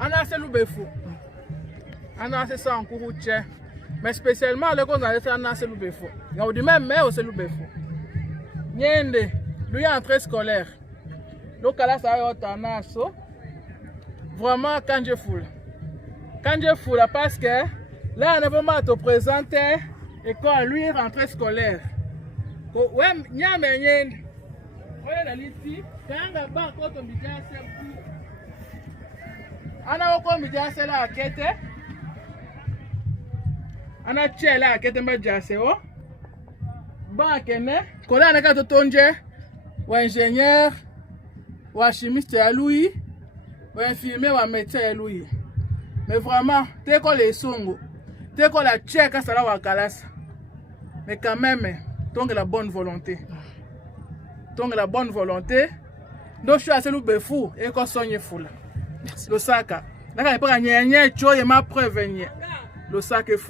Ana c'est Loubefou. Ana c'est ça en cours mais spécialement le qu'on a ana c'est Loubefou. Il y a du même mais c'est Loubefou. Niende, lui entrée scolaire. Donc là ça va être un so. Vraiment quand je foule. Quand je foule parce que là on a vraiment te présenter et quand lui rentrée scolaire. Ouais, nyame niende. Oya na liti, kanga ba ko to mbija se ku. Ana ko mbija se la akete. Ana chela akete mba jase o. Ba kene, kola na ka to tonje wa ingénieur, wa chimiste ya lui, wa infirmier wa médecin ya lui. Mais vraiment, t'es ko les songo. T'es ko la cheka sala wa kalasa. Mais quand même, donc la bonne volonté. Donc la bonne volonté. Donc je suis assez Loubefou et qu'on soigne fou là. Le sac. Là, il n'y a pas de ma preuve. Le sac est fou.